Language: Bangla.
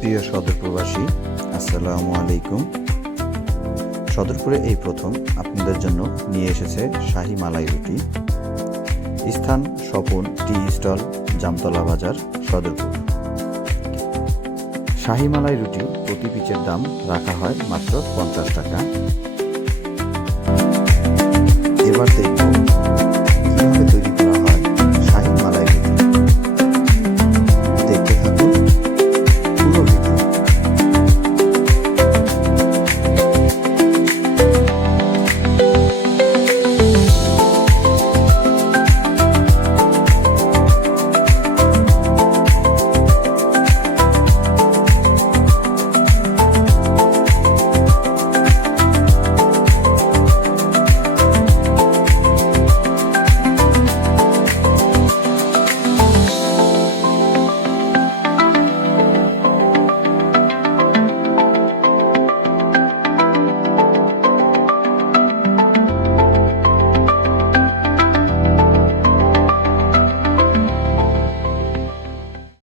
প্রিয় সদরপুরবাসী, আসসালামু আলাইকুম। সদরপুরে এই প্রথম আপনাদের জন্য নিয়ে এসেছে শাহী মালাই রুটি। স্থান স্বপন টি স্টল, জামতলা বাজার, সদরপুর। শাহী মালাই রুটি প্রতি পিচের দাম রাখা হয় মাত্র 50 টাকা। এবার দেখব কিভাবে